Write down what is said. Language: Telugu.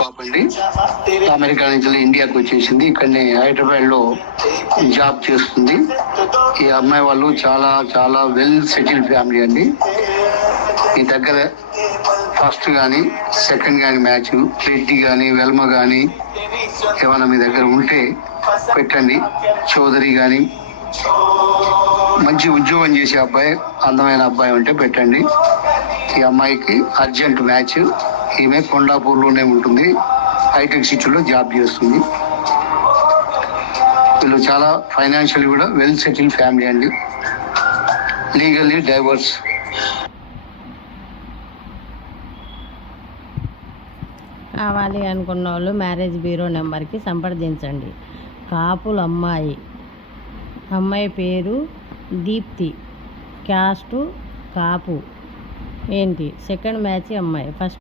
కాపు అమెరికా నుంచి ఇండియాకి వచ్చేసింది. ఇక్కడనే హైదరాబాద్లో జాబ్ చేస్తుంది. ఈ అమ్మాయి వాళ్ళు చాలా చాలా వెల్ సెటిల్డ్ ఫ్యామిలీ అండి. ఈ దగ్గర ఫస్ట్ కానీ సెకండ్ కానీ మ్యాచ్ రెడ్డి కానీ వెల్మ కానీ ఏమైనా మీ దగ్గర ఉంటే పెట్టండి. చౌదరి కానీ మంచి ఉద్యోగం చేసే అబ్బాయి అందమైన అబ్బాయి ఉంటే పెట్టండి. ఈ అమ్మాయికి అర్జెంట్ మ్యాచ్. ఈమె కొండాపూర్లోనే ఉంటుంది. హైటెక్ సిటీలో జాబ్ చేస్తుంది. వీళ్ళు చాలా ఫైనాన్షియల్ కూడా వెల్ సెటిల్ ఫ్యామిలీ అండి. Legally divorce. కావాలి అనుకున్న వాళ్ళు మ్యారేజ్ బ్యూరో నెంబర్కి సంప్రదించండి. కాపుల అమ్మాయి అమ్మాయి పేరు దీప్తి. క్యాస్టు కాపు. ఏంటి? సెకండ్ మ్యాచ్ అమ్మాయి. ఫస్ట్